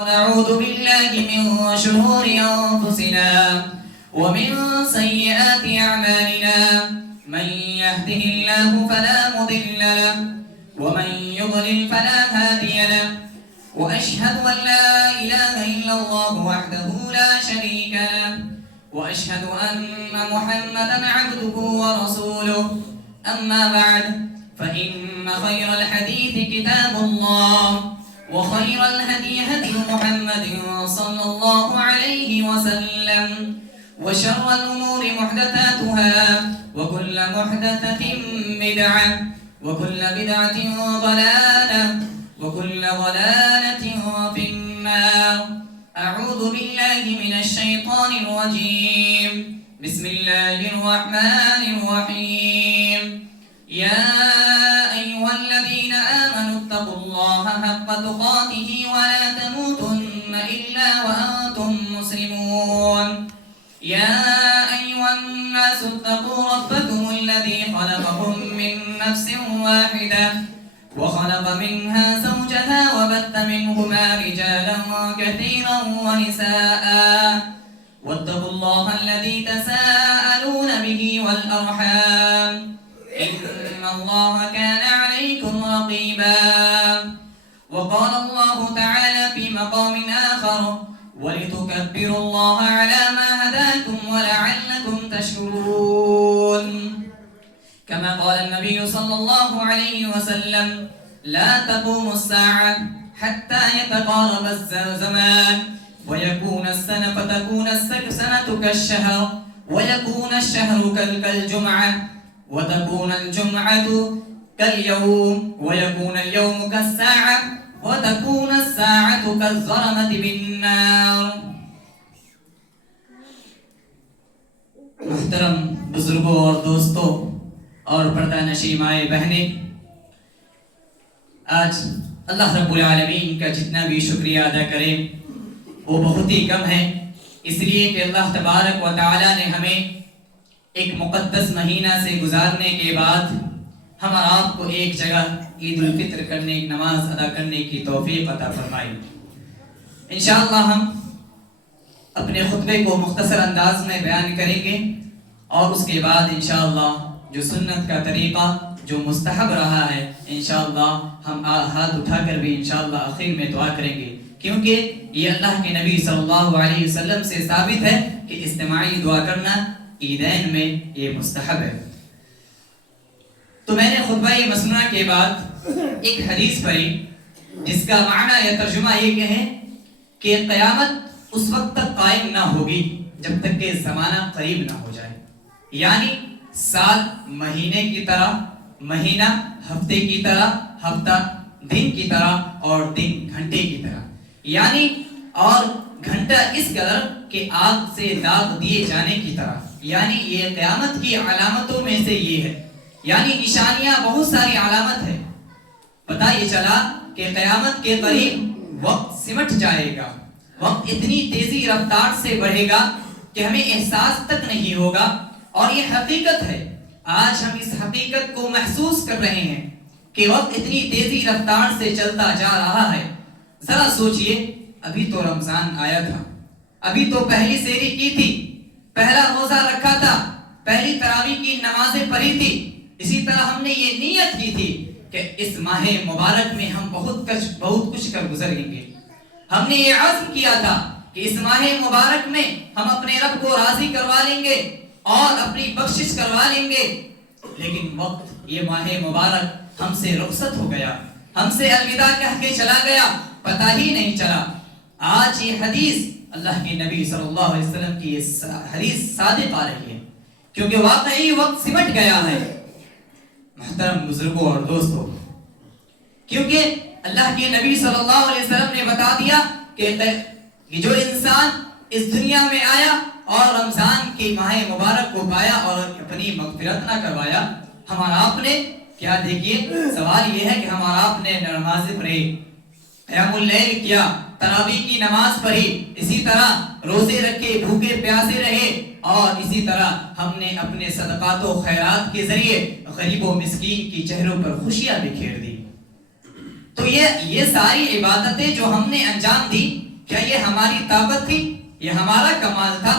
نعوذ بالله من شرور أنفسنا ومن سيئات أعمالنا من يهده الله فلا مضل له ومن يضلل فلا هادي له وأشهد أن لا إله إلا الله وحده لا شريك له وأشهد أن محمدا عبده ورسوله أما بعد فإن خير الحديث كتاب الله وخير الهدي هدي محمد صلى الله عليه وسلم وشر الأمور محدثاتها وكل محدثة بدعة وكل بدعة ضلالة وكل ضلالة في النار. أعوذ بالله من الشيطان الرجيم. بسم الله الرحمن الرحيم. يا أيها الذين آمنوا اتقوا الله حق تقاته ولا تموتن إلا وأنتم مسلمون. يا أيها الناس اتقوا ربكم الذي خلقكم من نفس واحدة وخلق منها زوجها وبث منهما رجالا كثيرا ونساء واتقوا الله الذي تساءلون به والأرحام إن الله كان عليكم رقيبا. وقال الله تعالى في مقام آخر ولتكبروا الله على ما هداكم ولعلكم تشكرون. كما قال النبي صلى الله عليه وسلم لا تقوم الساعة حتى يتقارب الزمان ويكون السنة فتكون السنة كالشهر ويكون الشهر كالجمعة وتكون الجمعة كاليوم ويكون اليوم كالساعة وتكون الساعة كالظلمة بالنار. محترم بزرگوں اور دوستوں اور پردہ نشین مائیں بہنیں، آج اللہ رب العالمین کا جتنا بھی شکریہ ادا کریں وہ بہت ہی کم ہے، اس لیے کہ اللہ تبارک و تعالی نے ہمیں ایک مقدس مہینہ سے گزارنے کے بعد ہم اور آپ کو ایک جگہ عید الفطر کرنے کی نماز ادا کرنے کی توفیق عطا فرمائی. انشاءاللہ ہم اپنے خطبے کو مختصر انداز میں بیان کریں گے اور اس کے بعد انشاءاللہ جو سنت کا طریقہ جو مستحب رہا ہے انشاءاللہ ہم ہاتھ اٹھا کر بھی انشاءاللہ آخر میں دعا کریں گے، کیونکہ یہ اللہ کے نبی صلی اللہ علیہ وسلم سے ثابت ہے کہ اجتماعی دعا کرنا عیدین میں یہ مستحب ہے. تو میں نے خطبہ مسنونہ کے بعد ایک حدیث پڑھی جس کا معنی یا ترجمہ یہ ہے کہ قیامت اس وقت تک قائم نہ ہوگی جب تک کہ زمانہ قریب نہ ہو جائے، یعنی سال مہینے کی طرح، مہینہ ہفتے کی طرح، ہفتہ دن کی طرح اور دن گھنٹے کی طرح، یعنی اور گھنٹہ اس قدر کہ آگ سے داغ دیے جانے کی طرح. یعنی یہ قیامت کی علامتوں میں سے یہ ہے، یعنی نشانیاں بہت ساری علامت ہے. پتہ یہ چلا کہ قیامت کے قریب وقت سمٹ جائے گا، وقت اتنی تیزی رفتار سے بڑھے گا کہ ہمیں احساس تک نہیں ہوگا، اور یہ حقیقت ہے. آج ہم اس حقیقت کو محسوس کر رہے ہیں کہ وقت اتنی تیزی رفتار سے چلتا جا رہا ہے. ذرا سوچئے، ابھی تو رمضان آیا تھا، ابھی تو پہلی سحری کی تھی، پہلا روزہ رکھا تھا، پہلی تراویح کی نمازیں پڑھی تھی، اسی طرح ہم نے یہ نیت کی تھی کہ اس ماہ مبارک میں ہم بہت کچھ کر گزریں گے. ہم نے یہ عزم کیا تھا کہ اس ماہ مبارک میں ہم اپنے رب کو راضی کروا لیں گے اور اپنی بخشش کروا لیں گے. لیکن وقت یہ ماہ مبارک ہم سے رخصت ہو گیا، ہم سے الوداع کہہ کے چلا گیا، پتہ ہی نہیں چلا. آج یہ حدیث اللہ کے نبی صلی اللہ علیہ وسلم کی یہ حدیث صادق آ رہی ہے، کیونکہ واقعی وقت سمٹ گیا ہے. محترم بزرگوں اور دوستوں، کیونکہ اللہ کے نبی صلی اللہ علیہ وسلم نے بتا دیا کہ جو انسان اس دنیا میں آیا اور رمضان کی ماہ مبارک کو پایا اور اپنی مغفرت نہ کروایا، ہمارا آپ نے کیا، دیکھیے سوال یہ ہے کہ ہمارا آپ نے نمازیں پڑھی، قیام اللیل کیا، تراویح کی نماز پڑھی، اسی طرح روزے رکھے، بھوکے پیاسے رہے، اور اسی طرح ہم نے اپنے صدقات و خیرات کے ذریعے غریب و مسکین کی چہروں پر خوشیاں بکھیر دی. تو یہ ساری عبادتیں جو ہم نے انجام دی، کیا یہ ہماری طاقت تھی؟ یہ ہمارا کمال تھا؟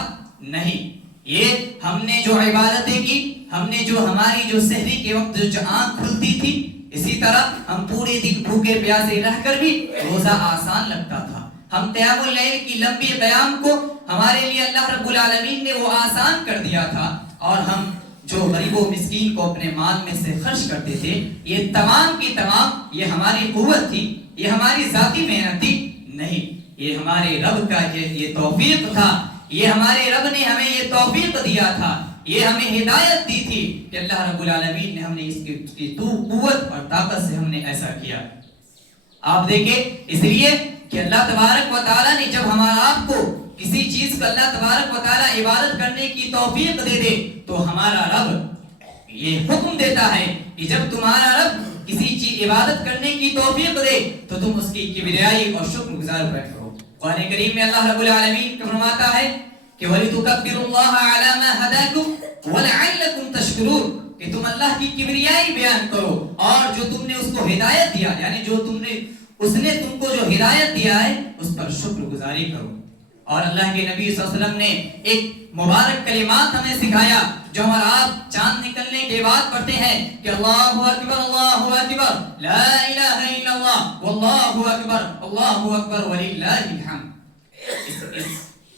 نہیں، یہ ہم نے جو عبادتیں کی، ہم نے جو ہماری جو سحری کے وقت جو آنکھ کھلتی تھی، اسی طرح ہم پورے دن بھوکے پیاسے رہ کر بھی روزہ آسان لگتا تھا. ہم قیام اللیل کی لمبی قیام کو ہمارے لیے اللہ رب العالمین نے وہ آسان کر دیا تھا. اور ہم جو غریب و مسکین کو اپنے مال میں سے خرچ کرتے تھے، یہ تمام کی تمام یہ ہماری قوت تھی، یہ ہماری ذاتی محنت تھی؟ نہیں، یہ ہمارے رب کا یہ توفیق تھا. یہ ہمارے رب نے ہمیں یہ توفیق دیا تھا، یہ ہمیں ہدایت دی تھی کہ اللہ رب العالمین نے ہم نے اس کی قوت اور طاقت سے ہم نے ایسا کیا. آپ دیکھیں، اس لیے کہ اللہ تبارک و تعالیٰ نے جب ہمارا آپ کو کسی چیز کو اللہ تبارک و تعالیٰ عبادت کرنے کی توفیق دے دے تو ہمارا رب یہ حکم دیتا ہے کہ جب تمہارا رب کسی چیز عبادت کرنے کی توفیق دے تو تم اس کی کبریائی اور شکر گزار کرو. قرآن کریم میں اللہ رب العالمین فرماتا ہے کہ وَلِتُكَبِّرُوا اللَّهَ عَلَى مَا هَدَاكُمْ وَلَعَلَّكُمْ تَشْكُرُونَ، کہ تم اللہ کی کبریائی بیان کرو اور جو تم نے اس کو ہدایت دیا، یعنی جو اس نے تم کو جو ہدایت دیا ہے اس پر شکر گزاری کرو. اور اللہ کے نبی صلی اللہ علیہ وسلم نے ایک مبارک کلمات ہمیں سکھایا جو ہمارا آپ چاند نکلنے کے بعد پڑھتے ہیں کہ اللہ اکبر لا الہ الا اللہ واللہ اکبر وللہ الحمد.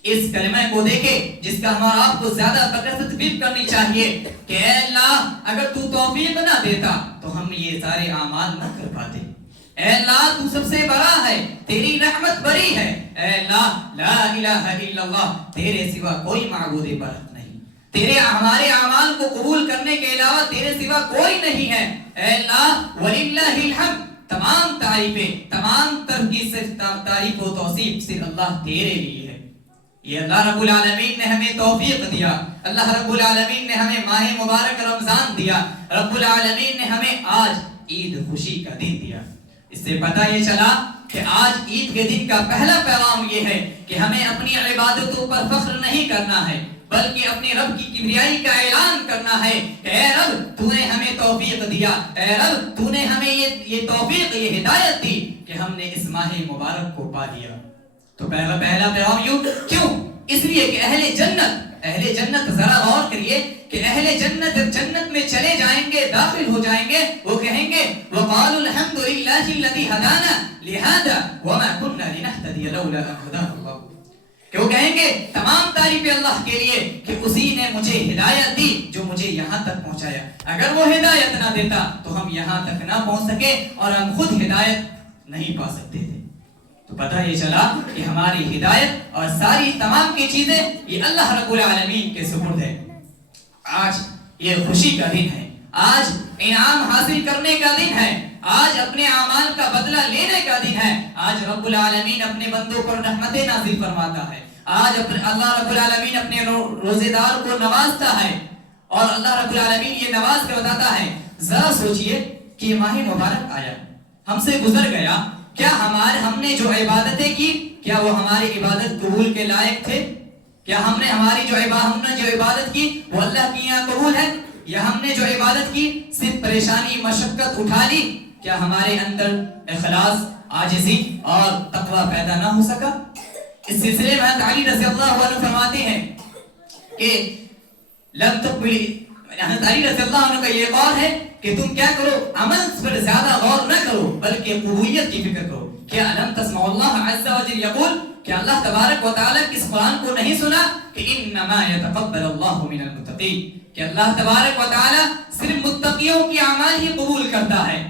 اس کلمہ کو دیکھے جس کا ہمارا آپ کو زیادہ کثرت فکر کرنی چاہیے کہ اے اللہ اگر تو توفیق نہ دیتا تو ہم یہ سارے اعمال نہ کر پاتے. اے اللہ تو سب سے بڑا ہے، تیری رحمت بڑی ہے. اے اللہ لا الہ الا اللہ، تیرے سوا کوئی معبود برحق نہیں، تیرے ہمارے اعمال کو قبول کرنے کے علاوہ تیرے سوا کوئی نہیں ہے. اے اللہ وللہ الحمد، تمام تعریفیں، تمام تعریف و توصیف صرف اللہ تیرے لیے ہے. یہ اللہ رب العالمین نے ہمیں توفیق دیا، اللہ رب العالمین نے ہمیں ماہ مبارک رمضان دیا، رب العالمین نے ہمیں آج عید خوشی کا دن دیا. اس سے پتہ یہ چلا کہ آج عید کے دن کا پہلا پیغام یہ ہے کہ ہمیں اپنی عبادتوں پر فخر نہیں کرنا ہے بلکہ اپنے رب کی کبریائی کا اعلان کرنا ہے کہ اے رب تو نے ہمیں توفیق دیا، اے رب تو نے ہمیں یہ توفیق، یہ ہدایت دی کہ ہم نے اس ماہ مبارک کو پا لیا. تو پہلا پیغام یوں کیوں؟ اس لیے کہ اہل جنت ذرا غور کریے کہ اہل جنت جب جنت میں چلے جائیں گے، داخل ہو جائیں گے، وہ کہیں گے وقالوا الحمد للہ الذی ہدانا لہذا وما كنا لنهتدی لولا ان هدانا اللہ، کہ وہ کہیں گے تمام تعریف اللہ کے لیے کہ اسی نے مجھے ہدایت دی جو مجھے یہاں تک پہنچایا. اگر وہ ہدایت نہ دیتا تو ہم یہاں تک نہ پہنچ سکے اور ہم خود ہدایت نہیں پا سکتے تھے. تو پتہ یہ چلا کہ ہماری ہدایت اور ساری تمام کی چیزیں یہ اللہ رب العالمین کے سپرد ہے. آج یہ خوشی کا دن ہے، آج انعام حاصل کرنے کا دن ہے، آج اپنے اعمال کا بدلہ لینے کا دن ہے. آج رب العالمین اپنے بندوں پر رحمتیں نازل فرماتا ہے، آج اللہ رب العالمین اپنے روزے دار کو نوازتا ہے اور اللہ رب العالمین یہ نواز کے بتاتا ہے. ذرا سوچئے کہ یہ ماہ مبارک آیا، ہم سے گزر گیا، کیا ہم نے جو عبادتیں کی کیا وہ ہماری عبادت قبول کے لائق تھے؟ کیا ہم نے جو عبادت کی وہ اللہ کی یہاں قبول ہے؟ یا ہم نے جو عبادت کی صرف پریشانی مشقت اٹھا لی؟ کیا ہمارے اندر اخلاص، عاجزی اور تقوی پیدا نہ ہو سکا؟ اس سلسلے میں حضرت علی رضی اللہ عنہ فرماتے ہیں کہ لم تقبل، حضرت علی رضی اللہ عنہ کا یہ قول ہے کہ تم کیا کرو، عمل پر زیادہ غور نہ کرو بلکہ قبولیت کی فکر کرو. کیا لم تسمع اللہ عز وجل یقول، کہ اللہ تبارک و تعالیٰ کس قرآن کو نہیں سنا کہ انما یتقبل اللہ من المتقین، کہ اللہ تبارک و تعالیٰ صرف متقیوں کی اعمال ہی قبول کرتا ہے.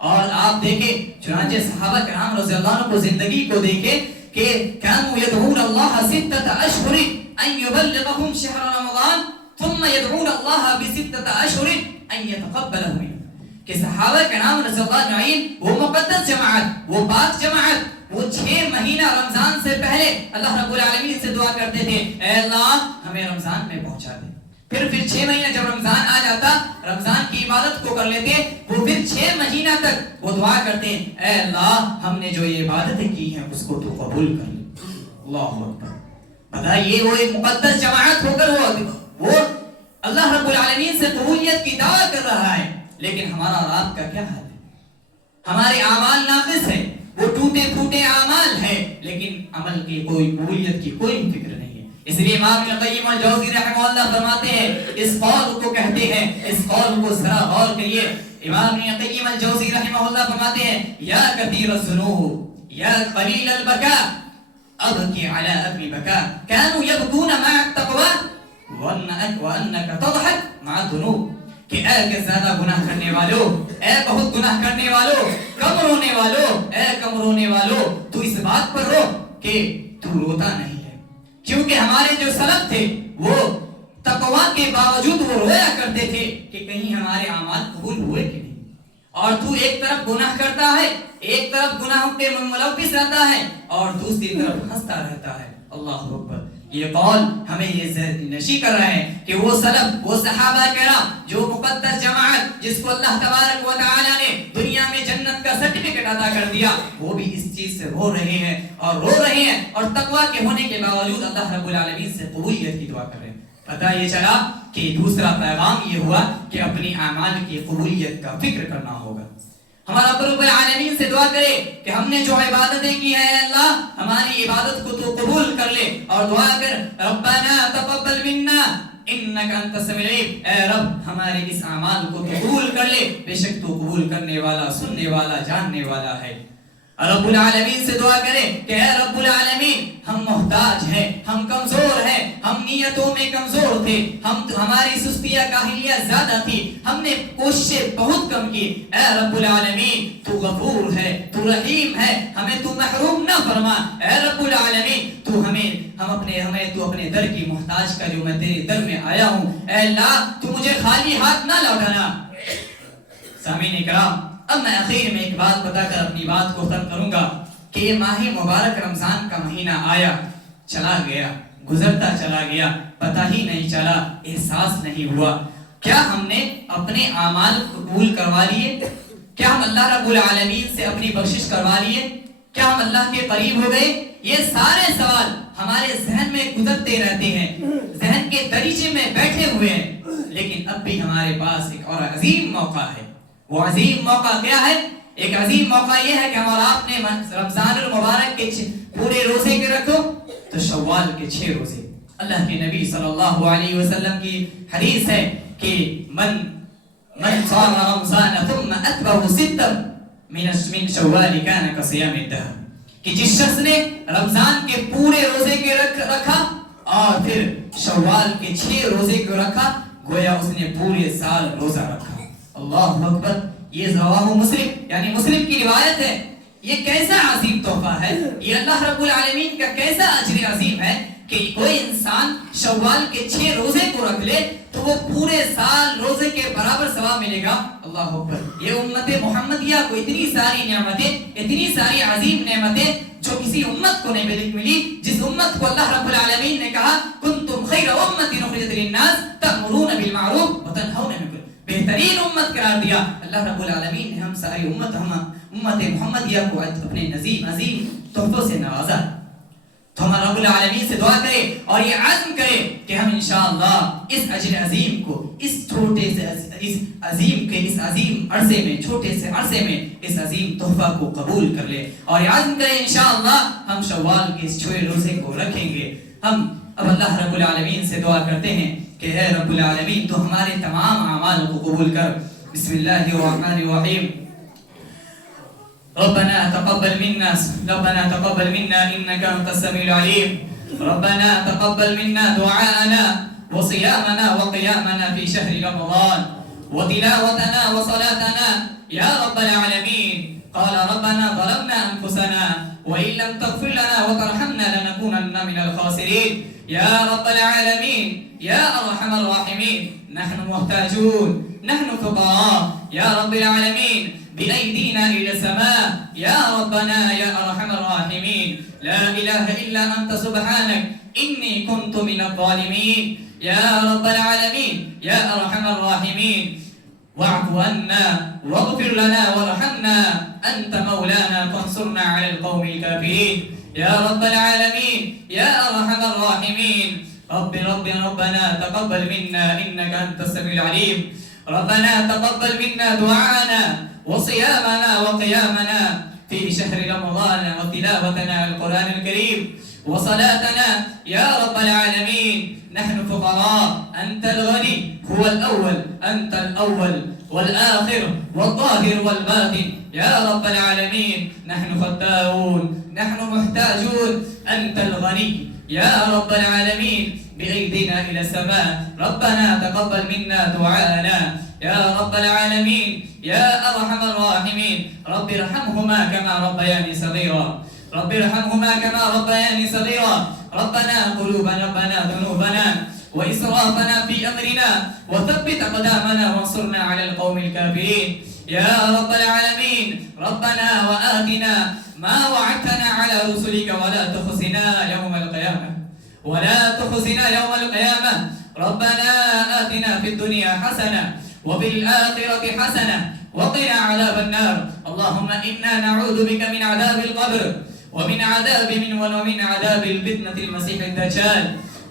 اور آپ دیکھیں چنانچہ صحابہ کرام رضی اللہ عنہ کو زندگی کو دیکھیں کہ كانوا يدعون الله 6 اشهر ان يبلغهم شهر رمضان ثم يدعون الله ب6 اشهر ان يتقبله منهم، کہ صحابہ کرام رضی اللہ اجمعین وہ مقدس جماعت، وہ پاک جماعت، وہ 6 مہینہ رمضان سے پہلے اللہ رب العالمین سے دعا کرتے تھے اے اللہ ہمیں رمضان میں پہنچا دے. پھر 6 مہینہ جب رمضان آ جاتا، رمضان کی عبادت کو کر لیتے، وہ پھر 6 مہینہ تک وہ دعا کرتے اے اللہ ہم نے جو یہ عبادتیں کی ہیں اس کو تو قبول کر لے. اللہ اکبر. بتائیے وہ ایک مقدس جماعت ہو کر وہ اللہ رب العالمین سے قبولیت کی دعوت کر رہا ہے، لیکن ہمارا اور آپ کا کیا حال ہے؟ ہمارے اعمال ناقص ہے. وہ ٹوٹے پھوٹے اعمال ہیں، لیکن عمل کی کوئی قبولیت کی کوئی فکر نہیں ہے۔ اس لیے امام ابن القیم الجوزی رحمہ اللہ فرماتے ہیں، اس قول کو کہتے ہیں، اس قول کو ذرا غور کریے۔ امام ابن القیم الجوزی رحمہ اللہ فرماتے ہیں، یا کثیر الذنوب یا قلیل البکاء ابکی علی ابی بکاء كانوا يبكون مع التقوى وانك تضحك مع الذنوب، کہ اے کہ زیادہ گناہ کرنے والو، اے بہت گناہ کرنے والو، کم رونے والو، اے کم رونے والو، تو اس بات پر رو کہ تو روتا نہیں ہے، کیونکہ ہمارے جو سلف تھے وہ تقوی کے باوجود وہ رویا کرتے تھے کہ کہیں ہمارے اعمال قبول ہوئے کہ نہیں۔ اور تو ایک طرف گناہ کرتا ہے، ایک طرف گناہوں پہ ملوث رہتا ہے اور دوسری طرف ہنستا رہتا ہے۔ اللہ اکبر۔ یہ قول ہمیں یہ ذہن نشی کر رہے ہیں کہ وہ سلف، وہ صحابہ کرام جو مقدس جماعت جس کو اللہ تبارک و تعالی نے دنیا میں جنت کا سرٹیفکیٹ عطا کر دیا، وہ بھی اس چیز سے رو رہے ہیں اور تقوی کے ہونے کے باوجود اللہ رب العالمین سے قبولیت کی دعا کر رہے ہیں۔ پتہ یہ چلا کہ دوسرا پیغام یہ ہوا کہ اپنی اعمال کی قبولیت کا فکر کرنا ہوگا۔ ہمارا رب العالمین سے دعا کرے کہ ہم نے جو عبادتیں کی ہیں اللہ ہماری عبادت کو تو قبول کر لے، اور دعا کر ربنا تقبل منا انک انت السمیع العلیم، اے رب ہمارے اس اعمال کو قبول کر لے، بے شک تو قبول کرنے والا، سننے والا، جاننے والا ہے۔ رب العالمین سے دعا کرے کہ اے رب العالمین ہم محتاج ہیں، ہم کمزور ہیں، ہم نیتوں میں کمزور تھے، ہماری سستی یا کاہلیت زیادہ تھی، ہم نے کوششیں بہت کم کی، اے رب العالمین تو غفور ہے، تو رحیم ہے، ہمیں تو محروم نہ فرما، اے رب العالمین تو ہمیں تو اپنے در کی محتاج کا جو میں تیرے در میں آیا ہوں، اے اللہ تو مجھے خالی ہاتھ نہ لوٹانا۔ سامعین اکرام، اب میں آخر میں ایک بات بتا کر اپنی بات کو ختم کروں گا کہ یہ ماہ مبارک رمضان کا مہینہ آیا، چلا گیا، گزرتا چلا گیا، پتہ ہی نہیں چلا، احساس نہیں ہوا۔ کیا ہم نے اپنے اعمال قبول کروا لیے؟ کیا ہم اللہ رب العالمین سے اپنی بخشش کروا لیے؟ کیا ہم اللہ کے قریب ہو گئے؟ یہ سارے سوال ہمارے ذہن میں گزرتے رہتے ہیں، ذہن کے دریچے میں بیٹھے ہوئے ہیں، لیکن اب بھی ہمارے پاس ایک اور عظیم موقع ہے۔ وہ عظیم موقع کیا ہے؟ ایک عظیم موقع یہ ہے کہ ہم اور آپ نے رمضان المبارک کے پورے روزے کے رکھو تو شوال کے 6 روزے۔ اللہ کے نبی صلی اللہ علیہ وسلم کی حدیث ہے کہ من صام رمضان ثم اتبعه 6 من شوال كان كصيام الدهر، کہ جس شخص نے رمضان کے پورے روزے کے رکھا اور پھر شوال کے 6 روزے کو رکھا، گویا اس نے پورے سال روزہ رکھا۔ اللہ اکبر۔ یہ رواہ مسلم یعنی مسلم کی روایت ہے۔ یہ کیسا عظیم تحفہ ہے، یہ اللہ رب العالمین کا کیسا اجر عظیم ہے کہ کوئی انسان شوال کے 6 روزے کو رکھ لے تو وہ پورے سال روزے کے برابر ثواب ملے گا۔ اللہ اکبر۔ یہ امت محمدیہ کو اتنی ساری نعمتیں، اتنی ساری عظیم نعمتیں جو کسی امت کو نہیں ملی، جس امت کو اللہ رب العالمین نے کہا کنتم خیر امت اخرجت للناس تأمرون بالمعروف وتنہون عن المنکر، بہترین امت قرار دیا۔ اللہ رب العالمین نے ہم ساری امت محمدیہ کو اپنے عظیم تحفوں سے نوازا۔ تو ہم رب العالمین سے دعا کرے اور یہ عزم کرے کہ ہم انشاءاللہ اس اجر عظیم کو، اس چھوٹے سے اس عظیم عرصے میں، چھوٹے سے عرصے میں اس عظیم تحفہ کو قبول کر لے، اور یہ عزم کرے انشاءاللہ ہم شوال کے اس 6 روزے کو رکھیں گے۔ ہم اب اللہ رب العالمین سے دعا کرتے ہیں کہ اے رب العالمین تو ہمارے تمام اعمال کو قبول کر۔ بسم اللہ الرحمن الرحیم۔ ربنا تقبل منا انك انت السميع العليم، ربنا تقبل منا دعاءنا وصيامنا وقيامنا في شهر رمضان وتلاوتنا وصلاتنا يا رب العالمين۔ قال ربنا ظلمنا انفسنا وان لم تغفر لنا وترحمنا لنكونن من الخاسرين يا رب العالمين يا ارحم الراحمين۔ نحن محتاجون، نحن فقراء يا رب العالمين، بأيدينا إلى السماء يا ربنا يا أرحم الراحمين، لا إله إلا أنت سبحانك إني كنت من الظالمين يا رب العالمين يا أرحم الراحمين، واعف عنا واغفر لنا وارحمنا أنت مولانا فانصرنا على القوم الكافرين يا رب العالمين يا أرحم الراحمين۔ ربنا تقبل منا إنك أنت السميع العليم، ربنا تقبل منا دعاءنا وصيامنا وقيامنا في شهر رمضان وتلاوتنا القرآن الكريم وصلاتنا يا رب العالمين. نحن فقراء، أنت الغني هو الأول، أنت الأول والآخر والظاهر والباطن يا رب العالمين. نحن خطاؤون، نحن محتاجون، أنت الغني يا رب العالمين. بأيدينا إلى السماء، ربنا تقبل منا دعاءنا يا رب العالمين يا أرحم الراحمين. رب ارحمهما كما ربياني صغيرا، رب ارحمهما كما ربياني صغيرا. ربنا ذنوبنا وإسرافنا في أمرنا وثبت أقدامنا وانصرنا على القوم الكافرين يا رب العالمين. ربنا وآتنا ما وعدتنا على رسلك ولا تخزنا يوم القيامة، ولا تخزنا يوم القيامة. ربنا آتنا في الدنيا حسنة وفي الآخرة حسنة وقنا عذاب النار. اللهم إنا نعوذ بك من عذاب القبر ومن عذاب الفتنة المسيح الدجال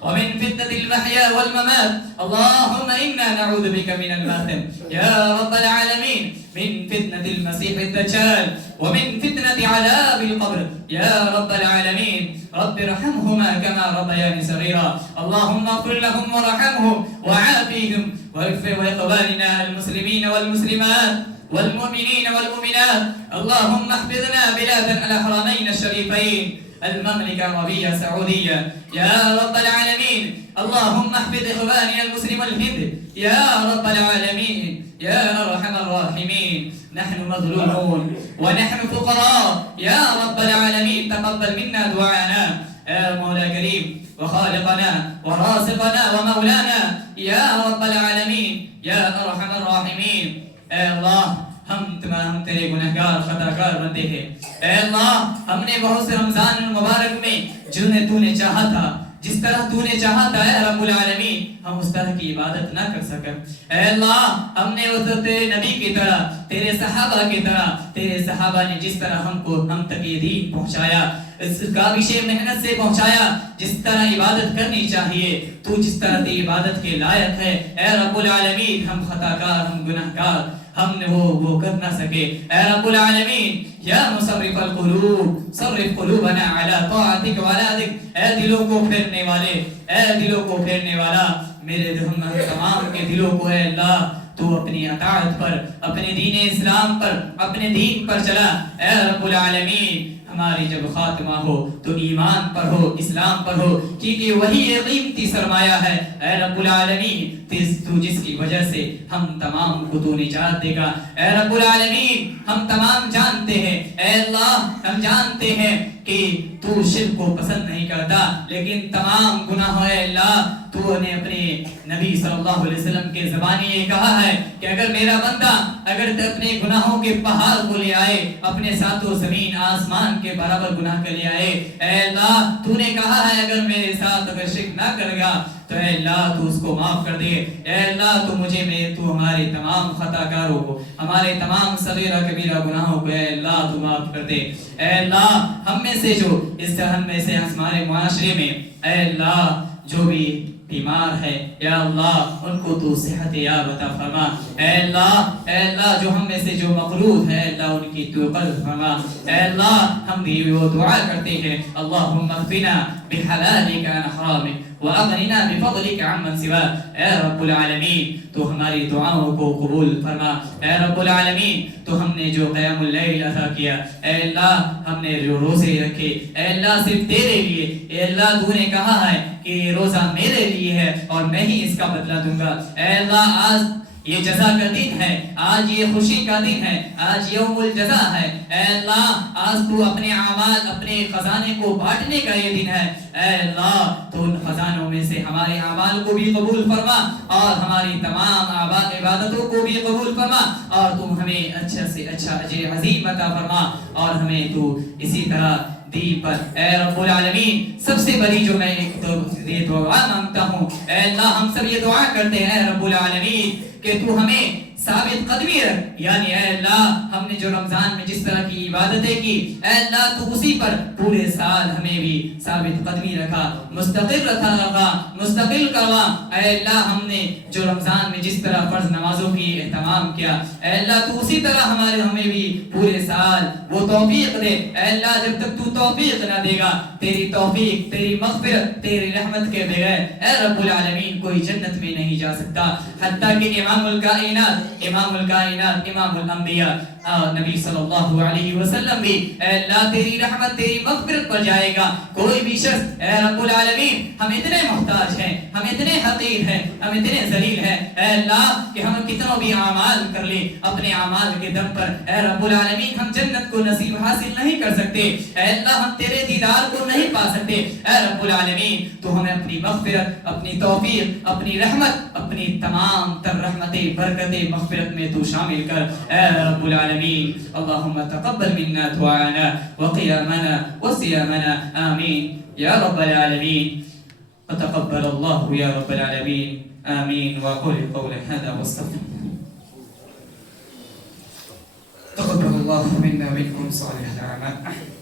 ومن فتنة المحيا والممات. اللهم إنا نعوذ بك من الماثم يا رب العالمين، من فتنة المسيح الدجال ومن فتنة عذاب القبر يا رب العالمين. رب ارحمهما كما ربياني صغيرا. اللهم اغفر لهم وارحمهم وعافيهم واغفر لإخواننا المسلمين والمسلمات والمؤمنين والمؤمنات. اللهم احفظنا بلاد الحرمين الشريفين، المملكة العربية السعودية يا رب العالمين. اللهم احفظ إخواننا المسلمين الهند يا رب العالمين يا أرحم الراحمين. نحن مظلومون ونحن فقراء يا رب العالمين. تقبل منا دعانا يا مولا كريم وخالقنا ورازقنا ومولانا يا رب العالمین یا ارحم الراحمین. اے اللہ ہم تیرے گنہگار خطا کار بندے ہیں. اے اللہ ہم نے بہت سے رمضان المبارک میں جنہیں تو نے چاہا تھا، جس طرح تو نے چاہا تھا اے رب العالمین، ہم اس طرح کی عبادت نہ کر سکے. اے اللہ ہم نے تیرے نبی کی طرح، تیرے صحابہ کی طرح، تیرے صحابہ نے جس طرح ہم تک یہ دین پہنچایا، اس کاوش محنت سے پہنچایا، جس طرح عبادت کرنی چاہیے، تو جس طرح کی عبادت کے لائق ہے اے رب العالمین. ہم خطا کار، ہم گناہ کار، ہم نے وہ کر نہ سکے. اے رب العالمین یا مصرف القلوب صرف قلوبنا علی طاعتک وعلی ذکرک. اے دلوں کو پھیرنے والے، اے دلوں کو پھیرنے والا، میرے تمام کے دلوں کو اے اللہ تو اپنی اطاعت پر، اپنے دین اسلام پر، اپنے دین پر چلا. اے رب العالمین ہماری جب خاتمہ ہو تو ایمان پر ہو، اسلام پر ہو، کیونکہ وہی ایک قیمتی سرمایہ ہے. اے رب العالمین تو جس کی وجہ سے ہم تمام کو تو نجات دے گا. اے رب العالمین ہم تمام جانتے ہیں، اے اللہ ہم جانتے ہیں کہ تو شرک کو پسند نہیں کرتا، لیکن تمام گناہ اے اللہ تو نے اپنے نبی صلی اللہ علیہ وسلم کے زبانی یہ کہا ہے کہ اگر میرا بندہ اگر اپنے گناہوں کے پہاڑ کو لے آئے، اپنے ساتوں زمین آسمان کے برابر گناہ کے لے آئے، اے اللہ تو نے کہا ہے اگر میرے ساتھ اگر شرک نہ کرے گا تو اے اللہ تو اس کو معاف کر دے. اے اللہ تو تو ہمارے تمام خطا کاروں کو، ہمارے تمام صغیرہ کبیرہ گناہوں کو اے اللہ تو معاف کر دے. اے اللہ ہم میں سے جو ہم میں سے ہمارے معاشرے میں اے اللہ جو بھی بیمار ہے یا اللہ ان کو تو صحت یاب عطا فرما. اے اللہ جو ہم میں سے جو مقروض ہے اللہ ان کی تو قرض فرما. اے اللہ ہم بھی وہ دعا کرتے ہیں اللہم اغفنا بحلالک عن حرامک واغننا بفضلک عمن سواک. اے رب العالمین تو ہماری دعاؤں کو قبول فرما. اے رب العالمین تو ہم نے جو قیام اللیل ادا کیا، اے اللہ ہم نے جو روزے رکھے، اے اللہ صرف تیرے لیے، اے اللہ تو نے کہا ہے کہ روزہ میرے لیے ہے اور میں ہی اس کا بدلہ دوں گا. اے اللہ آج یہ جزا کا دن ہے، آج یہ خوشی کا دن ہے، آج یوم الجزا ہے. اے اللہ آج تو اپنے اعمال، اپنے خزانے کو بانٹنے کا یہ دن ہے. اے اللہ تو ان خزانوں میں سے ہمارے اعمال کو بھی قبول فرما اور ہماری تمام عبادتوں کو بھی قبول فرما اور تو ہمیں اچھا سے اچھا اجر عظیم عطا فرما اور ہمیں تو اسی طرح دین پر. اے رب العالمین سب سے بڑی جو میں دعا مانگتا ہوں، اے اللہ ہم سب یہ دعا کرتے ہیں اے رب العالمین کہ تو ہمیں ثابت قدمی رکھ. یعنی اے اللہ ہم نے جو رمضان میں جس طرح کی عبادتیں کی اے اللہ تو اسی پر پورے سال ہمیں بھی ثابت قدمی رکھا, مستقل رکھا, مستقل کروا. اے اللہ ہم نے جو رمضان میں جس طرح فرض نمازوں کی اہتمام کیا اے اللہ تو اسی طرح ہمیں بھی پورے سال وہ توفیق دے. اے اللہ جب تک تو توفیق نہ دے گا, تیری توفیق, تیری مغفرت, تیری رحمت کے بغیر اے رب العالمین کوئی جنت میں نہیں جا سکتا. حتیٰ کہ امام الکائنات, امام الانبیاء نبی صلی اللہ علیہ وسلم بھی اے اللہ تیری رحمت, تیری مغفرت پر جائے گا. کوئی بھی شخص اے رب العالمین ہم اتنے محتاج ہیں, ہم اتنے حقیر ہیں, ہم اتنے ذلیل ہیں اے اللہ کہ ہم کتنوں بھی اعمال کر لیں اپنے اعمال کے دم پر اے رب العالمین ہم جنت کو نصیب حاصل نہیں کر سکتے. اے اللہ ہم تیرے دیدار کو نہیں پا سکتے. اے رب العالمین تو ہمیں اپنی مغفرت, اپنی توفیق, اپنی رحمت, اپنی تمام تر رحمتیں, برکتیں, مغفرت میں تو شامل کر اے رب العالمین. اللهم تقبل منا دعاءنا وقيامنا وصيامنا آمين يا رب العالمين. وتقبل الله يا رب العالمين آمين. وأقول قولي هذا واستغفر. تقبل الله منا ومنكم صالح الأعمال.